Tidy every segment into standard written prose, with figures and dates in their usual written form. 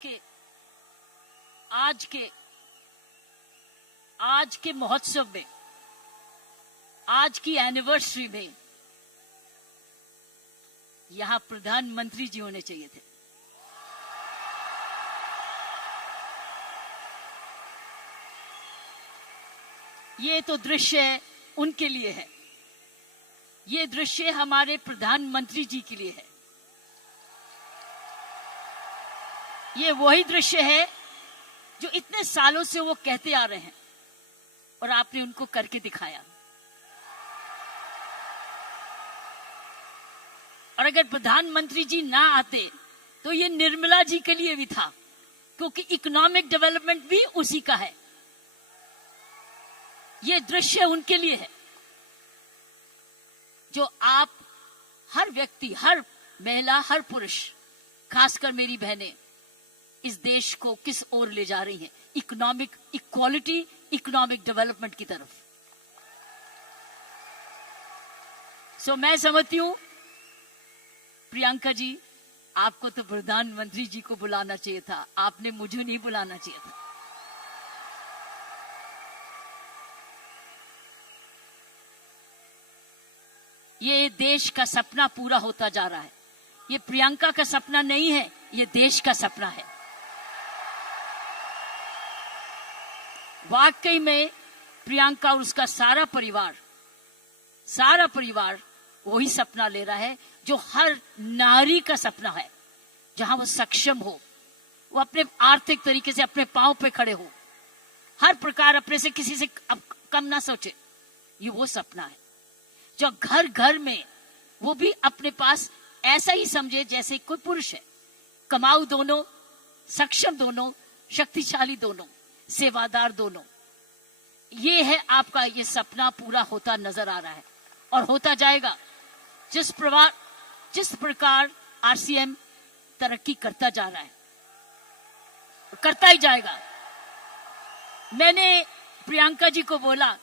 के आज के महोत्सव में, आज की एनिवर्सरी में यहां प्रधानमंत्री जी होने चाहिए थे। ये तो दृश्य उनके लिए है, ये दृश्य हमारे प्रधानमंत्री जी के लिए है। ये वही दृश्य है जो इतने सालों से वो कहते आ रहे हैं और आपने उनको करके दिखाया। और अगर प्रधानमंत्री जी ना आते तो ये निर्मला जी के लिए भी था, क्योंकि इकोनॉमिक डेवलपमेंट भी उसी का है। ये दृश्य उनके लिए है जो आप हर व्यक्ति, हर महिला, हर पुरुष, खासकर मेरी बहनें इस देश को किस ओर ले जा रही हैं, इकोनॉमिक इक्वालिटी, इकोनॉमिक डेवलपमेंट की तरफ। सो मैं समझती हूं प्रियंका जी, आपको तो प्रधानमंत्री जी को बुलाना चाहिए था, आपने मुझे नहीं बुलाना चाहिए था। ये देश का सपना पूरा होता जा रहा है। ये प्रियंका का सपना नहीं है, ये देश का सपना है। वाकई में प्रियंका और उसका सारा परिवार वही सपना ले रहा है जो हर नारी का सपना है, जहां वो सक्षम हो, वो अपने आर्थिक तरीके से अपने पांव पे खड़े हो, हर प्रकार अपने से किसी से कम ना सोचे। ये वो सपना है जो घर घर में वो भी अपने पास ऐसा ही समझे जैसे कोई पुरुष है। कमाऊ दोनों, सक्षम दोनों, शक्तिशाली दोनों, सेवादार दोनों। ये है आपका, ये सपना पूरा होता नजर आ रहा है और होता जाएगा। जिस प्रकार आरसीएम तरक्की करता जा रहा है, करता ही जाएगा। मैंने प्रियंका जी को बोला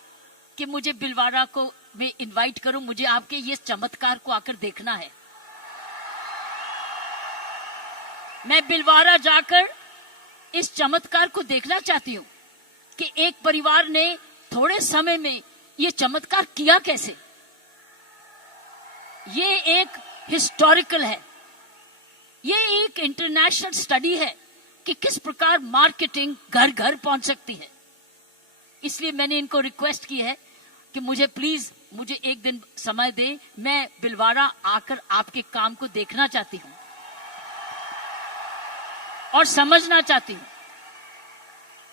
कि मुझे बिलवाड़ा को मैं इनवाइट करूं, मुझे आपके ये चमत्कार को आकर देखना है। मैं बिलवाड़ा जाकर इस चमत्कार को देखना चाहती हूं कि एक परिवार ने थोड़े समय में ये चमत्कार किया कैसे। ये एक हिस्टोरिकल है, ये एक इंटरनेशनल स्टडी है कि किस प्रकार मार्केटिंग घर घर पहुंच सकती है। इसलिए मैंने इनको रिक्वेस्ट की है कि मुझे एक दिन समय दे, मैं बिलवाड़ा आकर आपके काम को देखना चाहती हूं और समझना चाहती हूं।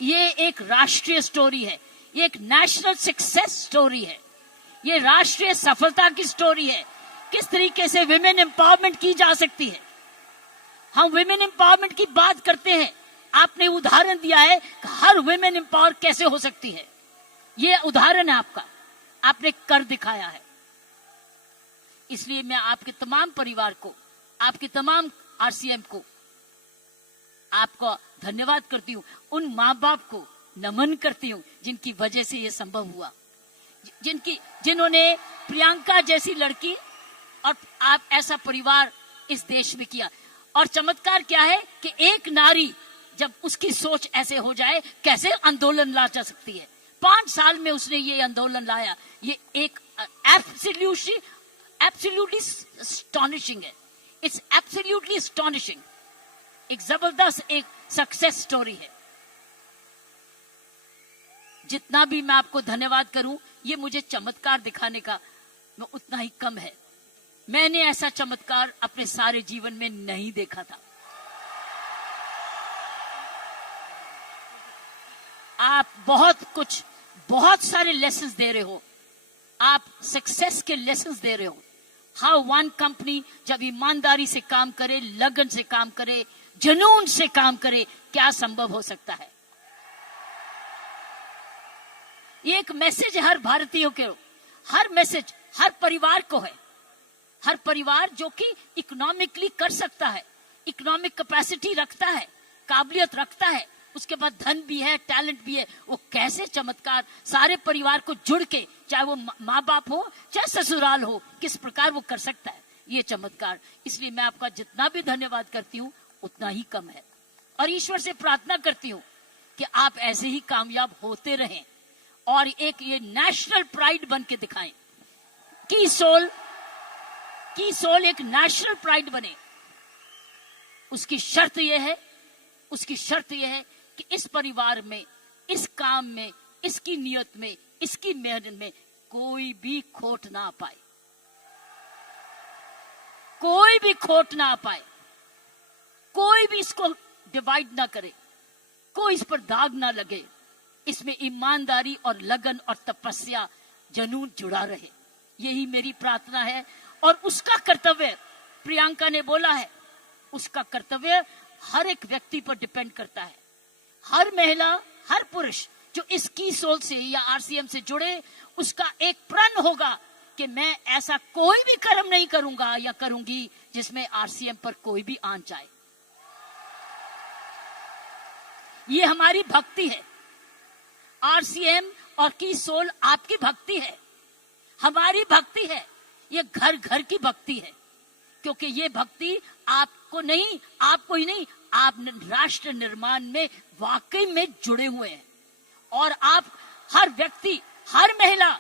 ये एक राष्ट्रीय स्टोरी है, ये एक नेशनल सक्सेस स्टोरी है, ये राष्ट्रीय सफलता की स्टोरी है। किस तरीके से विमेन एम्पावरमेंट की जा सकती है। हम विमेन एम्पावरमेंट की बात करते हैं, आपने उदाहरण दिया है कि हर विमेन एम्पावर कैसे हो सकती है। ये उदाहरण है आपका, आपने कर दिखाया है। इसलिए मैं आपके तमाम परिवार को, आपके तमाम आरसीएम को, आपको धन्यवाद करती हूं। उन माँ बाप को नमन करती हूं जिनकी वजह से यह संभव हुआ, जिन्होंने प्रियंका जैसी लड़की और आप ऐसा परिवार इस देश में किया। और चमत्कार क्या है कि एक नारी जब उसकी सोच ऐसे हो जाए, कैसे आंदोलन ला जा सकती है। 5 साल में उसने ये आंदोलन लाया। ये एक एब्सोल्युटली अस्टॉनिशिंग है। It's absolutely astonishing. एक जबरदस्त एक सक्सेस स्टोरी है। जितना भी मैं आपको धन्यवाद करूं, ये मुझे चमत्कार दिखाने का उतना ही कम है। मैंने ऐसा चमत्कार अपने सारे जीवन में नहीं देखा था। आप बहुत सारे लेसन्स दे रहे हो, आप सक्सेस के लेसन्स दे रहे हो। हाउ वन कंपनी जब ईमानदारी से काम करे, लगन से काम करे, जुनून से काम करे, क्या संभव हो सकता है। ये एक मैसेज है हर भारतीयों के, हर मैसेज हर परिवार को है। हर परिवार जो कि इकोनॉमिकली कर सकता है, इकोनॉमिक कैपेसिटी रखता है, काबिलियत रखता है, उसके बाद धन भी है, टैलेंट भी है, वो कैसे चमत्कार सारे परिवार को जुड़ के, चाहे वो माँ बाप हो चाहे ससुराल हो, किस प्रकार वो कर सकता है ये चमत्कार। इसलिए मैं आपका जितना भी धन्यवाद करती हूँ उतना ही कम है। और ईश्वर से प्रार्थना करती हूं कि आप ऐसे ही कामयाब होते रहें और एक ये नेशनल प्राइड बन के दिखाएं। की सोल एक नेशनल प्राइड बने। उसकी शर्त यह है कि इस परिवार में, इस काम में, इसकी नियत में, इसकी मेहनत में कोई भी खोट ना पाए, कोई भी खोट ना पाए, कोई भी इसको डिवाइड ना करे, कोई इस पर दाग ना लगे। इसमें ईमानदारी और लगन और तपस्या, जुनून जुड़ा रहे। यही मेरी प्रार्थना है। और उसका कर्तव्य, प्रियंका ने बोला है, उसका कर्तव्य हर एक व्यक्ति पर डिपेंड करता है। हर महिला, हर पुरुष जो इस की सोल से या आरसीएम से जुड़े, उसका एक प्रण होगा कि मैं ऐसा कोई भी कर्म नहीं करूंगा या करूंगी जिसमें आरसीएम पर कोई भी आंच जाए। ये हमारी भक्ति है। आरसीएम और की सोल आपकी भक्ति है, हमारी भक्ति है। ये घर घर की भक्ति है, क्योंकि ये भक्ति आपको ही नहीं, आप राष्ट्र निर्माण में वाकई में जुड़े हुए हैं। और आप हर व्यक्ति, हर महिला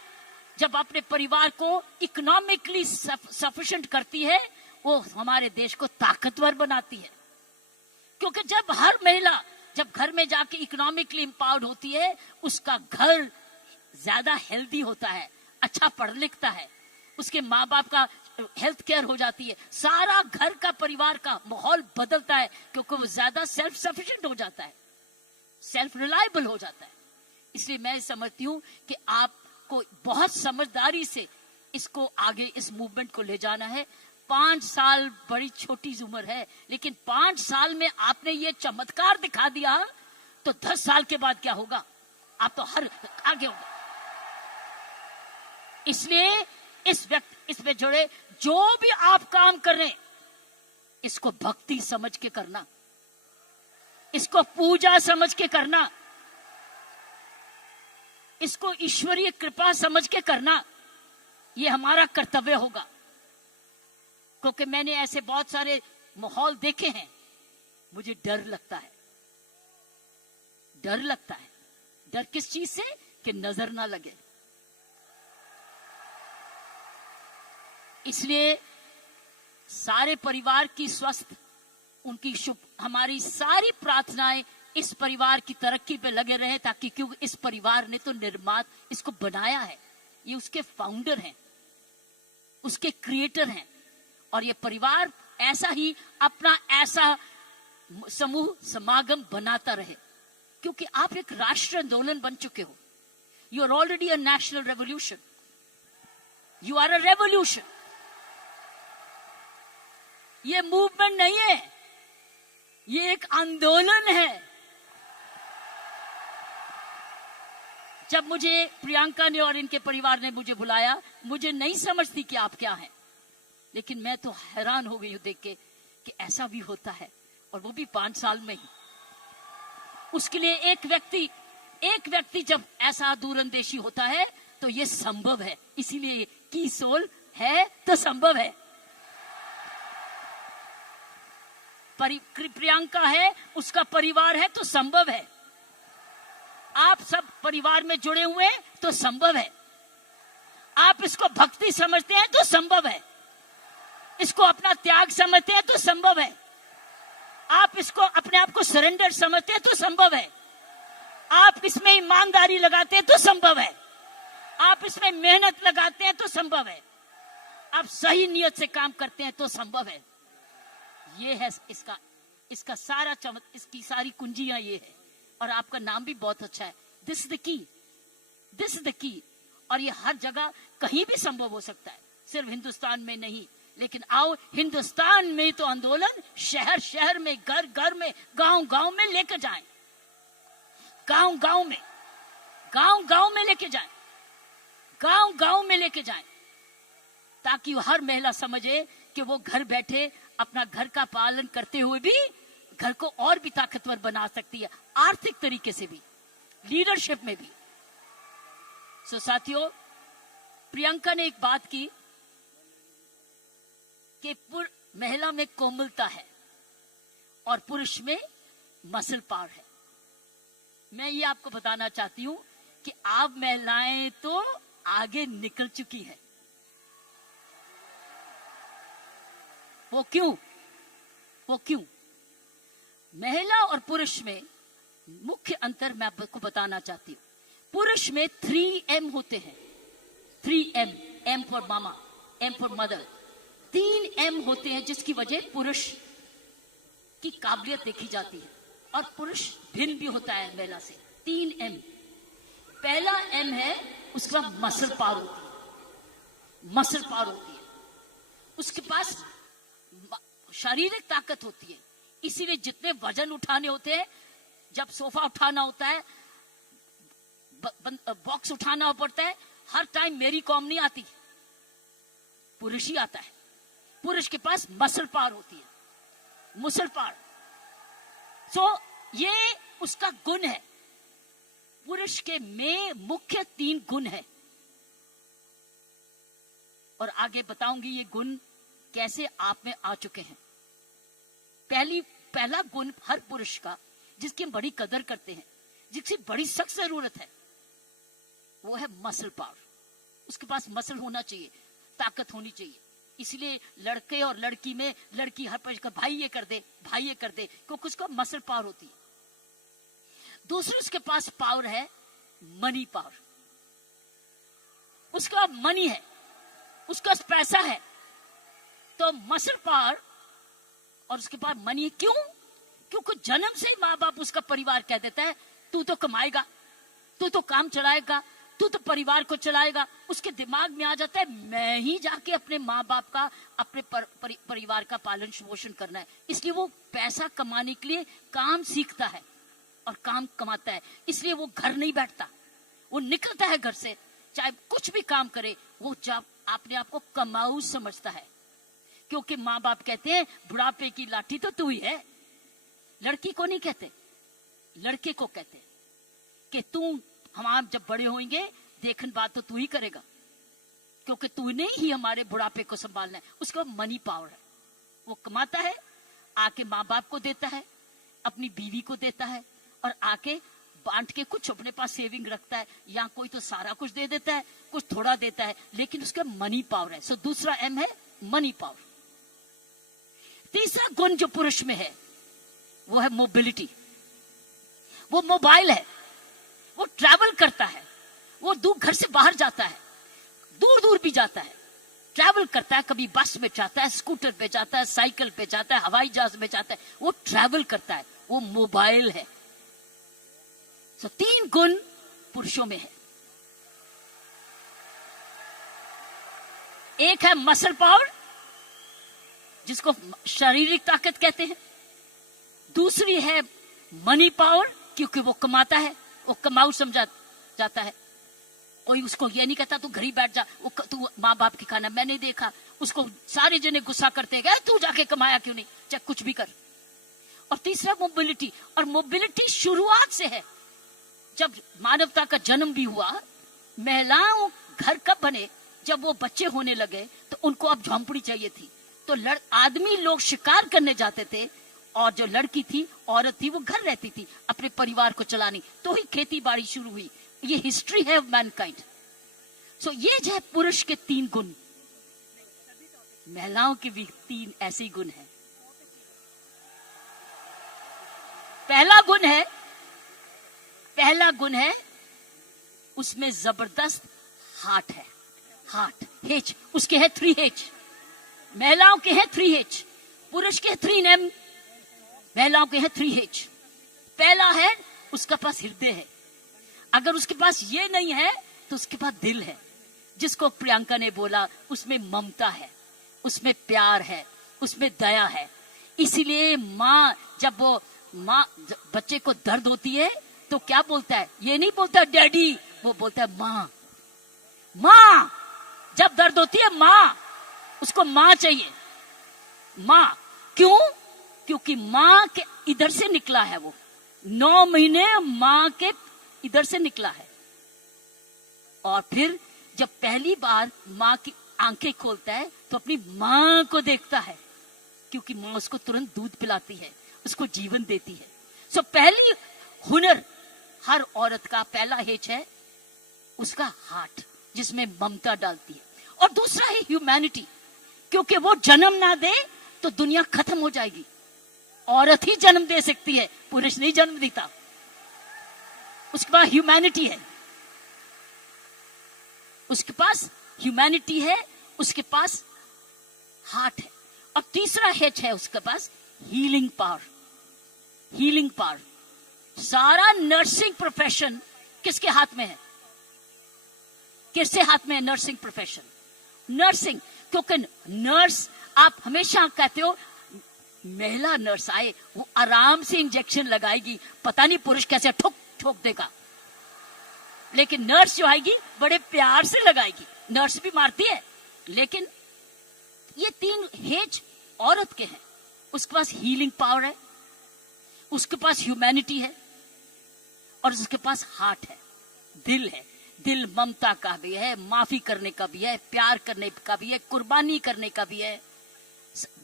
जब अपने परिवार को इकोनॉमिकली सफिशिएंट करती है, वो हमारे देश को ताकतवर बनाती है। क्योंकि जब हर महिला जब घर में जाके इकोनॉमिकली एम्पावर्ड होती है, उसका घर ज्यादा हेल्दी होता है, अच्छा पढ़ लिखता है, उसके माँ बाप का हेल्थ केयर हो जाती है, सारा घर का परिवार का माहौल बदलता है, क्योंकि वो ज्यादा सेल्फ सफिशिएंट हो जाता है, सेल्फ रिलायबल हो जाता है। इसलिए मैं समझती हूँ कि आपको बहुत समझदारी से इसको आगे, इस मूवमेंट को ले जाना है। 5 साल बड़ी छोटी उम्र है, लेकिन 5 साल में आपने ये चमत्कार दिखा दिया, तो 10 साल के बाद क्या होगा? आप तो हर आगे होगा। इसलिए इसमें जुड़े जो भी आप काम कर रहे हैं, इसको भक्ति समझ के करना, इसको पूजा समझ के करना, इसको ईश्वरीय कृपा समझ के करना, ये हमारा कर्तव्य होगा। क्योंकि मैंने ऐसे बहुत सारे माहौल देखे हैं, मुझे डर लगता है। डर किस चीज से? कि नजर ना लगे। इसलिए सारे परिवार की स्वस्थ, उनकी शुभ, हमारी सारी प्रार्थनाएं इस परिवार की तरक्की पे लगे रहे, ताकि क्योंकि इस परिवार ने तो इसको बनाया है, ये उसके फाउंडर हैं, उसके क्रिएटर हैं। और ये परिवार ऐसा ही अपना ऐसा समूह समागम बनाता रहे, क्योंकि आप एक राष्ट्रीय आंदोलन बन चुके हो। You are already a national revolution, you are a revolution. ये मूवमेंट नहीं है, ये एक आंदोलन है। जब मुझे प्रियंका ने और इनके परिवार ने मुझे बुलाया, मुझे नहीं समझती कि आप क्या हैं, लेकिन मैं तो हैरान हो गई हूं देख के कि ऐसा भी होता है, और वो भी 5 साल में ही। उसके लिए एक व्यक्ति जब ऐसा दूरंदेशी होता है तो ये संभव है। इसीलिए की सोल है तो संभव है। प्रियंका है, उसका परिवार है तो संभव है। आप सब परिवार में जुड़े हुए हैं तो संभव है। आप इसको भक्ति समझते हैं तो संभव है। इसको अपना त्याग समझते हैं तो संभव है। आप इसको अपने आप को सरेंडर समझते हैं तो संभव है। आप इसमें ईमानदारी लगाते हैं तो संभव है। आप इसमें मेहनत लगाते हैं तो संभव है। आप सही नियत से काम करते हैं तो संभव है। ये है इसका सारा इसकी सारी कुंजियां ये है। और आपका नाम भी बहुत अच्छा है, दिस इज द की। और ये हर जगह कहीं भी संभव हो सकता है, सिर्फ हिंदुस्तान में नहीं। लेकिन आओ, हिंदुस्तान में तो आंदोलन शहर शहर में, घर घर में, गांव गांव में लेकर जाएं, गांव गांव में लेके जाएं, गांव गांव में लेके जाएं, ताकि हर महिला समझे कि वो घर बैठे अपना घर का पालन करते हुए भी घर को और भी ताकतवर बना सकती है, आर्थिक तरीके से भी, लीडरशिप में भी। सो साथियों, प्रियंका ने एक बात की कि महिला में कोमलता है और पुरुष में मसल पावर है। मैं ये आपको बताना चाहती हूं कि आप महिलाएं तो आगे निकल चुकी है। वो क्यों? महिला और पुरुष में मुख्य अंतर मैं आपको बताना चाहती हूं। पुरुष में 3M होते हैं। 3M, M for mama, M for mother. 3M होते हैं जिसकी वजह पुरुष की काबिलियत देखी जाती है, और पुरुष भिन्न भी होता है महिला से। 3M। पहला M है, उसका मसल पावर होती है। मसल पावर होती है, उसके पास शारीरिक ताकत होती है। इसीलिए जितने वजन उठाने होते हैं, जब सोफा उठाना होता है, बॉक्स उठाना पड़ता है, हर टाइम मेरी कॉम नहीं आती, पुरुष ही आता है। पुरुष के पास मसल पावर होती है, मसल पावर। ये उसका गुण है। पुरुष के में मुख्य 3 गुण है, और आगे बताऊंगी ये गुण कैसे आप में आ चुके हैं। पहला गुण हर पुरुष का, जिसकी हम बड़ी कदर करते हैं, जिसकी बड़ी सख्त जरूरत है, वो है मसल पावर। उसके पास मसल होना चाहिए, ताकत होनी चाहिए। इसलिए लड़के और लड़की में, लड़की हर पर भाई ये कर दे, भाई ये कर दे, क्योंकि उसका मसल पावर होती है। दूसरी उसके पास पावर है मनी पावर। उसका मनी है, उसका पैसा है, तो मसल पावर और उसके पास मनी है। क्यों? क्योंकि जन्म से ही माँ बाप, उसका परिवार कह देता है तू तो कमाएगा, तू तो काम चलाएगा, तू तो परिवार को चलाएगा। उसके दिमाग में आ जाता है मैं ही जाके अपने माँ बाप का, अपने परिवार का पालन पोषण करना है। इसलिए वो पैसा कमाने के लिए काम सीखता है और काम कमाता है। इसलिए वो घर नहीं बैठता, वो निकलता है घर से, चाहे कुछ भी काम करे, वो जब अपने आप को कमाऊ समझता है। क्योंकि माँ बाप कहते हैं बुढ़ापे की लाठी तो तू ही है। लड़की को नहीं कहते, लड़के को कहते हैं कि तू, हम जब बड़े होंगे देखन बात तो तू ही करेगा, क्योंकि तूने ही हमारे बुढ़ापे को संभालना है। उसका मनी पावर है, वो कमाता है, आके माँ बाप को देता है, अपनी बीवी को देता है, और आके बांट के कुछ अपने पास सेविंग रखता है, या कोई तो सारा कुछ दे देता है, कुछ थोड़ा देता है, लेकिन उसका मनी पावर है। दूसरा M है मनी पावर। तीसरा गुण जो पुरुष में है वो है मोबिलिटी। वो मोबाइल है, वो ट्रैवल करता है, वो दूर घर से बाहर जाता है, दूर दूर भी जाता है, ट्रैवल करता है। कभी बस में जाता है, स्कूटर पे जाता है, साइकिल पे जाता है, हवाई जहाज में जाता है, वो ट्रैवल करता है, वो मोबाइल है। 3 गुण पुरुषों में है। एक है मसल पावर, जिसको शारीरिक ताकत कहते हैं। दूसरी है मनी पावर, क्योंकि वो कमाता है, वो कमाऊ समझा जाता है। कोई उसको ये नहीं कहता तू घर ही बैठ जा, तू माँ बाप की खाना। मैंने देखा उसको सारे जने गुस्सा करते गए, तू जाके कमाया क्यों नहीं, चाहे कुछ भी कर। और तीसरा मोबिलिटी, और मोबिलिटी शुरुआत से है। जब मानवता का जन्म भी हुआ, महिलाओं घर कब बने, जब वो बच्चे होने लगे, तो उनको अब झोंपड़ी चाहिए थी। तो आदमी लोग शिकार करने जाते थे, और जो लड़की थी, औरत थी, वो घर रहती थी अपने परिवार को चलाने। तो ही खेती बाड़ी शुरू हुई। ये हिस्ट्री है मैनकाइंड। ये जो है पुरुष के 3 गुण, महिलाओं के भी 3 ऐसे गुण हैं। पहला गुण है उसमें जबरदस्त हार्ट है। हार्ट, H, उसके है 3H। महिलाओं के हैं 3H, पुरुष के 3M, महिलाओं के हैं 3H। पहला है उसका पास हृदय है। अगर उसके पास ये नहीं है तो उसके पास दिल है, जिसको प्रियंका ने बोला, उसमें ममता है, उसमें प्यार है, उसमें दया है। इसीलिए जब बच्चे को दर्द होती है तो क्या बोलता है? ये नहीं बोलता डैडी, वो बोलता है माँ। माँ जब दर्द होती है, माँ, उसको माँ चाहिए। माँ क्यों? क्योंकि माँ के इधर से निकला है, वो 9 महीने माँ के इधर से निकला है। और फिर जब पहली बार माँ की आंखें खोलता है तो अपनी माँ को देखता है, क्योंकि माँ उसको तुरंत दूध पिलाती है, उसको जीवन देती है। सो पहली हुनर हर औरत का पहला हेच है उसका हार्ट, जिसमें ममता डालती है, और दूसरा है ह्यूमैनिटी, क्योंकि वो जन्म ना दे तो दुनिया खत्म हो जाएगी। औरत ही जन्म दे सकती है, पुरुष नहीं जन्म देता। उसके पास ह्यूमैनिटी है, उसके पास ह्यूमैनिटी है, उसके पास हार्ट है, और तीसरा हेच है उसके पास हीलिंग पावर। हीलिंग पावर, सारा नर्सिंग प्रोफेशन किसके हाथ में है? किसके हाथ में है नर्सिंग प्रोफेशन? नर्सिंग, क्योंकि नर्स, आप हमेशा कहते हो महिला नर्स आए वो आराम से इंजेक्शन लगाएगी, पता नहीं पुरुष कैसे ठोक ठोक देगा, लेकिन नर्स जो आएगी बड़े प्यार से लगाएगी। नर्स भी मारती है, लेकिन ये तीन हेज औरत के हैं। उसके पास हीलिंग पावर है, उसके पास ह्यूमैनिटी है, और उसके पास हार्ट है, दिल है। दिल ममता का भी है, माफी करने का भी है, प्यार करने का भी है, कुर्बानी करने का भी है,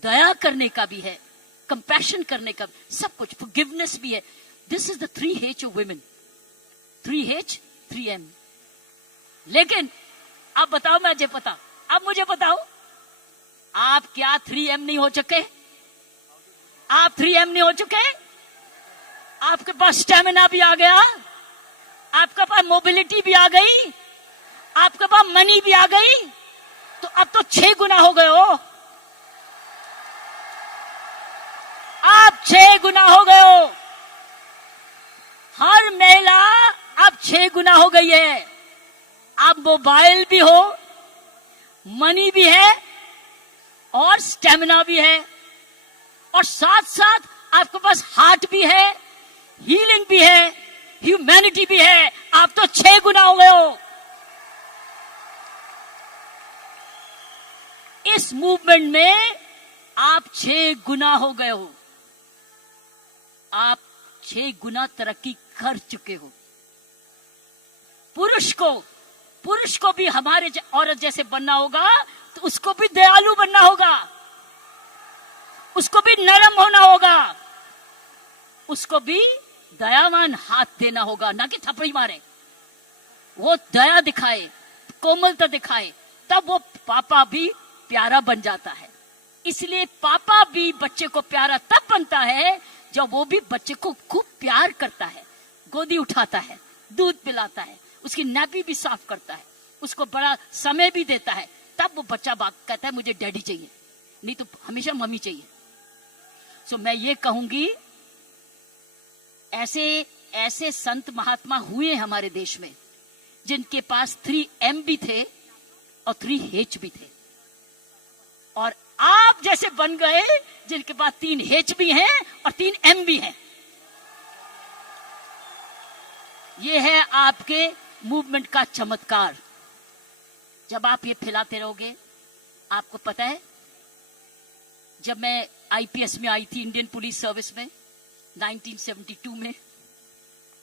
दया करने का भी है, कंपैशन करने का भी, सब कुछ, फॉरगिवनेस भी है। This is the 3H of women, 3H 3M। लेकिन अब बताओ, मुझे पता, अब मुझे बताओ, आप क्या 3M नहीं हो चुके? आप 3M नहीं हो चुके? आपके पास स्टेमिना भी आ गया, आपके पास मोबिलिटी भी आ गई, आपके पास मनी भी आ गई, तो अब तो 6 गुना हो गए हो। आप 6 गुना हो गए हो। हर महिला अब 6 गुना हो गई है। अब मोबाइल भी हो, मनी भी है, और स्टेमिना भी है, और साथ साथ आपके पास हार्ट भी है, हीलिंग भी है, ह्यूमैनिटी भी है। आप तो 6 गुना हो गए हो। इस मूवमेंट में आप 6 गुना हो गए हो। आप 6 गुना तरक्की कर चुके हो। पुरुष को भी हमारे औरत जैसे बनना होगा, तो उसको भी दयालु बनना होगा, उसको भी नरम होना होगा, उसको भी दयावान हाथ देना होगा, ना कि थप्पड़ी मारे। वो दया दिखाए, कोमलता दिखाए, तब वो पापा भी प्यारा बन जाता है। इसलिए पापा भी बच्चे को प्यारा तब बनता है जब वो भी बच्चे को खूब प्यार करता है, गोदी उठाता है, दूध पिलाता है, उसकी नैपी भी साफ करता है, उसको बड़ा समय भी देता है। तब वो बच्चा कहता है मुझे डैडी चाहिए, नहीं तो हमेशा मम्मी चाहिए। सो मैं ये कहूंगी, ऐसे संत महात्मा हुए हमारे देश में जिनके पास 3M भी थे और 3H भी थे, और आप जैसे बन गए जिनके पास 3H भी हैं और 3M भी हैं। ये है आपके मूवमेंट का चमत्कार। जब आप ये फैलाते रहोगे, आपको पता है, जब मैं IPS में आई थी, इंडियन पुलिस सर्विस में 1972 में,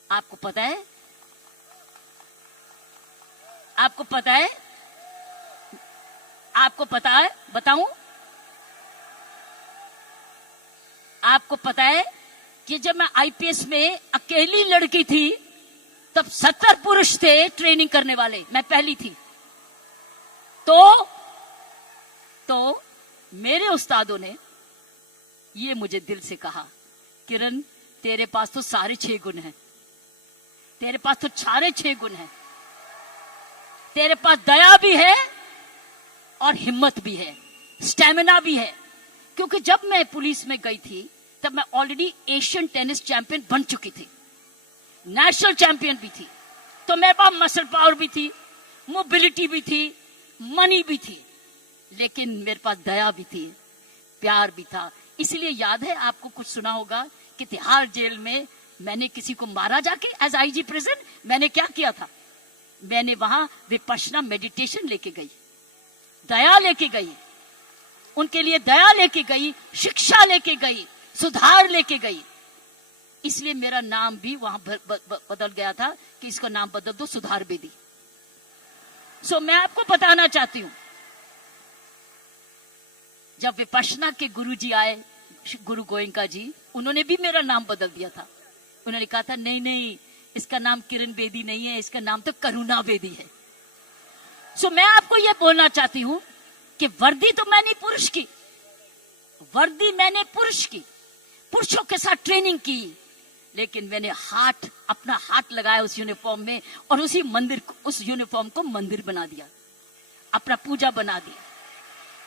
आपको पता है, आपको पता है, आपको पता है, बताऊं, आपको पता है कि जब मैं IPS में अकेली लड़की थी, तब 70 पुरुष थे ट्रेनिंग करने वाले, मैं पहली थी। तो मेरे उस्तादों ने ये मुझे दिल से कहा, किरण तेरे पास तो सारे 6 गुण हैं, तेरे पास तो सारे 6 गुण हैं, तेरे पास दया भी है और हिम्मत भी है, स्टेमिना भी है। क्योंकि जब मैं पुलिस में गई थी तब मैं ऑलरेडी एशियन टेनिस चैंपियन बन चुकी थी, नेशनल चैंपियन भी थी, तो मेरे पास मसल पावर भी थी, मोबिलिटी भी थी, मनी भी थी, लेकिन मेरे पास दया भी थी, प्यार भी था। इसलिए याद है आपको, कुछ सुना होगा कि तिहाड़ जेल में मैंने किसी को मारा जाके, एज IG प्रिजन मैंने क्या किया था, मैंने वहां विपश्यना मेडिटेशन लेके गई, दया लेके गई, उनके लिए दया लेके गई, शिक्षा लेके गई, सुधार लेके गई। इसलिए मेरा नाम भी वहां बदल गया था कि इसको नाम बदल दो, सुधार बेदी। सो मैं आपको बताना चाहती हूं, जब विपश्यना के गुरु जी आए, गुरु गोयंका जी, उन्होंने भी मेरा नाम बदल दिया था। उन्होंने कहा था नहीं नहीं, इसका नाम किरण बेदी नहीं है, इसका नाम तो करुणा बेदी है। सो मैं आपको यह बोलना चाहती हूं कि वर्दी तो मैंने पुरुष की, वर्दी मैंने पुरुष की, पुरुषों के साथ ट्रेनिंग की, लेकिन मैंने अपना हाथ लगाया उस यूनिफॉर्म में और उस यूनिफॉर्म को मंदिर बना दिया, अपना पूजा बना दिया।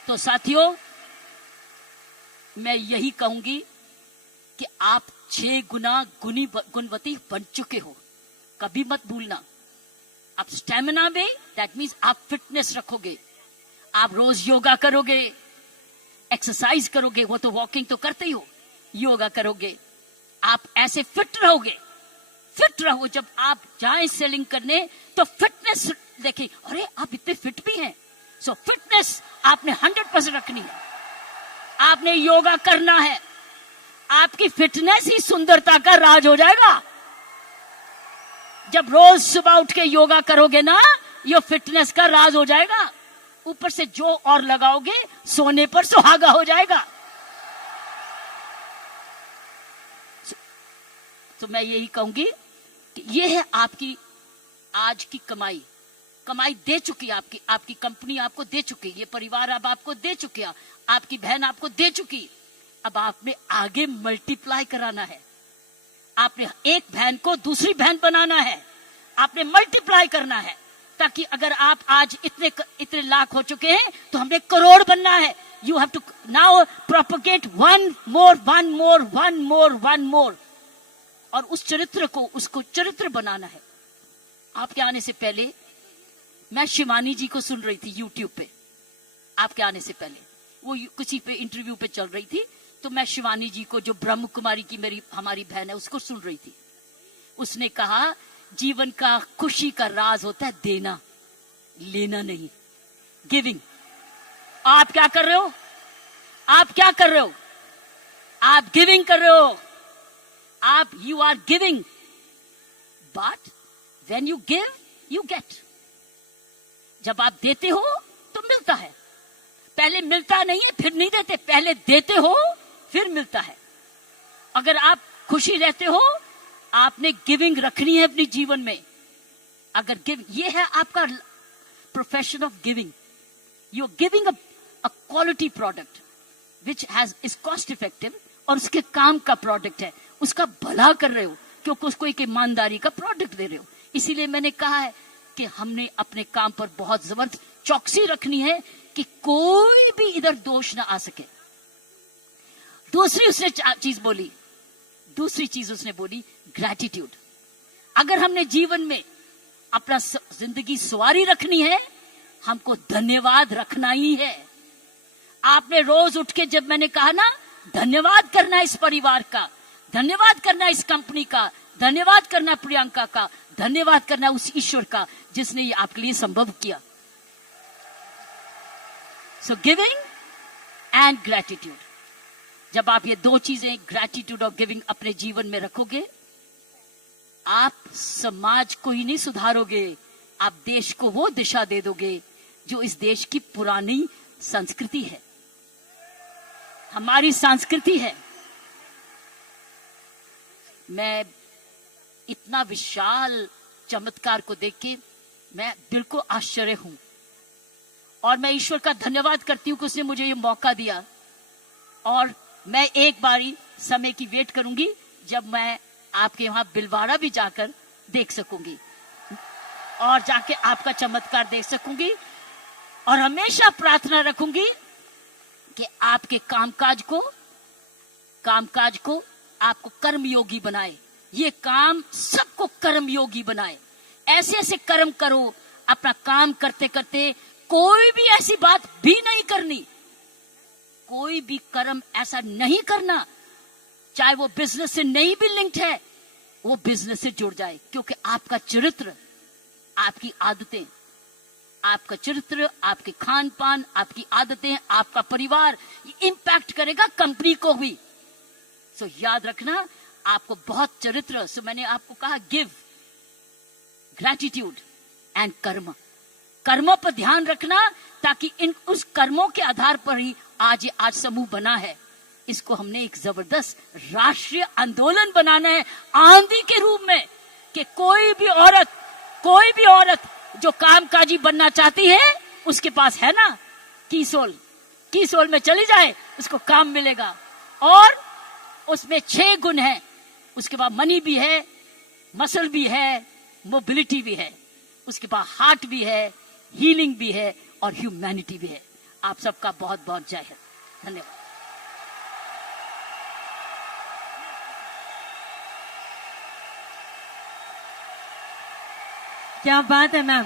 तो साथियों, मैं यही कहूंगी कि आप 6 गुना गुणवती बन चुके हो, कभी मत भूलना। आप स्टेमिना में, दैट मीन्स आप फिटनेस रखोगे, आप रोज योगा करोगे, एक्सरसाइज करोगे, वो तो वॉकिंग तो करते ही हो, योगा करोगे, आप ऐसे फिट रहोगे। फिट रहो, जब आप जाएं सेलिंग करने तो फिटनेस देखें, अरे आप इतने फिट भी हैं। सो फिटनेस आपने 100% रखनी है, आपने योगा करना है, आपकी फिटनेस ही सुंदरता का राज हो जाएगा। जब रोज सुबह उठ के योगा करोगे ना, ये फिटनेस का राज हो जाएगा। ऊपर से जो और लगाओगे, सोने पर सुहागा हो जाएगा। तो मैं यही कहूंगी कि ये है आपकी आज की कमाई। कमाई दे चुकी है आपकी कंपनी आपको दे चुकी, ये परिवार अब आपको दे चुकी है, आपकी बहन आपको दे चुकी। अब आपने आगे मल्टीप्लाई कराना है, आपने एक बहन को दूसरी बहन बनाना है, आपने मल्टीप्लाई करना है, ताकि अगर आप आज इतने लाख हो चुके हैं तो हमें करोड़ बनना है। You have to now propagate one more, और उस चरित्र को, उसको चरित्र बनाना है। आपके आने से पहले मैं शिवानी जी को सुन रही थी यूट्यूब पे, आपके आने से पहले वो किसी पे इंटरव्यू पे चल रही थी, तो मैं शिवानी जी को, जो ब्रह्म कुमारी की हमारी बहन है, उसको सुन रही थी। उसने कहा जीवन का खुशी का राज होता है देना, लेना नहीं, गिविंग। आप क्या कर रहे हो? आप क्या कर रहे हो? आप गिविंग कर रहे हो। आप you are giving, but when you give you get. जब आप देते हो तो मिलता है। पहले मिलता नहीं है फिर नहीं देते, पहले देते हो फिर मिलता है। अगर आप खुशी रहते हो, आपने गिविंग रखनी है अपने जीवन में। अगर ये है आपका profession of giving, you are giving a quality product which is cost effective, और उसके काम का प्रोडक्ट है, उसका भला कर रहे हो, क्योंकि उसको एक ईमानदारी का प्रोडक्ट दे रहे हो। इसीलिए मैंने कहा है कि हमने अपने काम पर बहुत जबरदस्त चौकसी रखनी है कि कोई भी इधर दोष ना आ सके। दूसरी चीज उसने बोली ग्रैटिट्यूड। अगर हमने जीवन में अपना जिंदगी सवारी रखनी है, हमको धन्यवाद रखना ही है। आपने रोज उठ के, जब मैंने कहा ना, धन्यवाद करना इस परिवार का, धन्यवाद करना इस कंपनी का, धन्यवाद करना प्रियंका का, धन्यवाद करना उस ईश्वर का जिसने ये आपके लिए संभव किया। सो गिविंग एंड ग्रैटिट्यूड, जब आप ये 2 चीजें, ग्रैटिट्यूड और गिविंग, अपने जीवन में रखोगे, आप समाज को ही नहीं सुधारोगे, आप देश को वो दिशा दे दोगे जो इस देश की पुरानी संस्कृति है, हमारी संस्कृति है। मैं इतना विशाल चमत्कार को देख के मैं बिल्कुल आश्चर्य हूं, और मैं ईश्वर का धन्यवाद करती हूं कि उसने मुझे ये मौका दिया। और मैं एक बारी समय की वेट करूंगी जब मैं आपके वहां बिलवाड़ा भी जाकर देख सकूंगी, और जाके आपका चमत्कार देख सकूंगी, और हमेशा प्रार्थना रखूंगी कि आपके कामकाज को आपको कर्मयोगी बनाए, ये काम सबको कर्मयोगी बनाए। ऐसे ऐसे कर्म करो, अपना काम करते करते कोई भी ऐसी बात भी नहीं करनी, कोई भी कर्म ऐसा नहीं करना, चाहे वो बिजनेस से नहीं भी लिंक्ड है, वो बिजनेस से जुड़ जाए। क्योंकि आपका चरित्र, आपकी आदतें, आपका चरित्र, आपके खान पान, आपकी आदतें, आपका परिवार, ये इंपैक्ट करेगा कंपनी को भी। सो याद रखना, आपको बहुत चरित्र। सो मैंने आपको कहा गिव, ग्रैटिट्यूड एंड कर्म। कर्मों पर ध्यान रखना, ताकि उस कर्मों के आधार पर ही आज समूह बना है। इसको हमने एक जबरदस्त राष्ट्रीय आंदोलन बनाना है, आंधी के रूप में, कि कोई भी औरत जो कामकाजी बनना चाहती है, उसके पास है ना कीसोल में चली जाए, उसको काम मिलेगा। और उसमें 6 गुण है, उसके बाद मनी भी है, मसल भी है, मोबिलिटी भी है, उसके बाद हार्ट भी है, हीलिंग भी है और ह्यूमैनिटी भी है। आप सबका बहुत बहुत जय हिंद, धन्यवाद। क्या बात है मैम,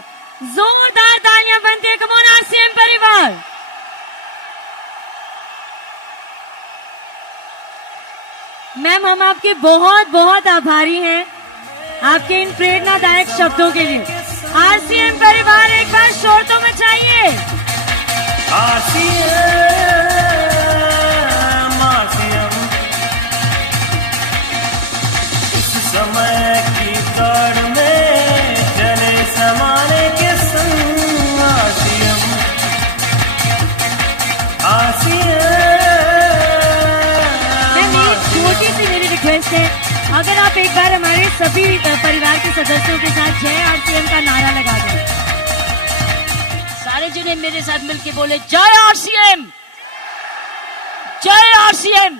जोरदार तालियां बनती है। कम ऑन आरसीएम परिवार। मैम हम आपके बहुत बहुत आभारी हैं आपके इन प्रेरणादायक शब्दों के लिए। आरसीएम परिवार एक बार शोर तो मचाइए। इस समय की दौड़ में चले समाने के संग छोटी सी मेरी रिक्वेस्ट है, अगर आप एक बार हमारे सभी परिवार के सदस्यों के साथ जय आरसीएम का नारा लगा दें। सारे जने मेरे साथ मिलके बोले, जय आरसीएम, जय आरसीएम,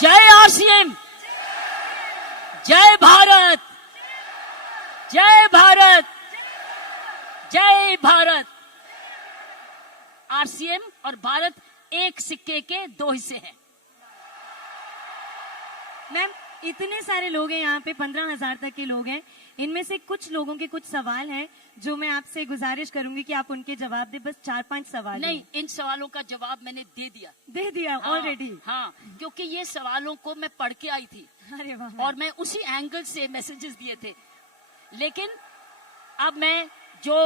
जय आरसीएम, जय भारत, जय भारत, जय भारत। आरसीएम और भारत एक सिक्के के 2 हिस्से हैं। मैम इतने सारे लोग हैं यहाँ पे, 15,000 तक के लोग हैं। इनमें से कुछ लोगों के कुछ सवाल हैं जो मैं आपसे गुजारिश करूंगी कि आप उनके जवाब दें। बस 4-5 सवाल नहीं, इन सवालों का जवाब मैंने दे दिया ऑलरेडी। हाँ, क्योंकि ये सवालों को मैं पढ़ के आई थी। अरे वाह। और मैं उसी एंगल से मैसेजेस दिए थे, लेकिन अब मैं जो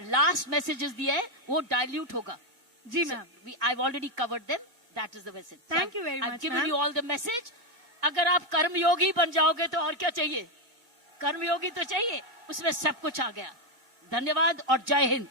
लास्ट मैसेजेस दिया है वो डाइल्यूट होगा। जी ma'am, I already covered them, that is the message. Thank you very much. I given you all the message. अगर आप कर्मयोगी बन जाओगे तो और क्या चाहिए, कर्मयोगी तो चाहिए, उसमें सब कुछ आ गया। धन्यवाद और जय हिंद।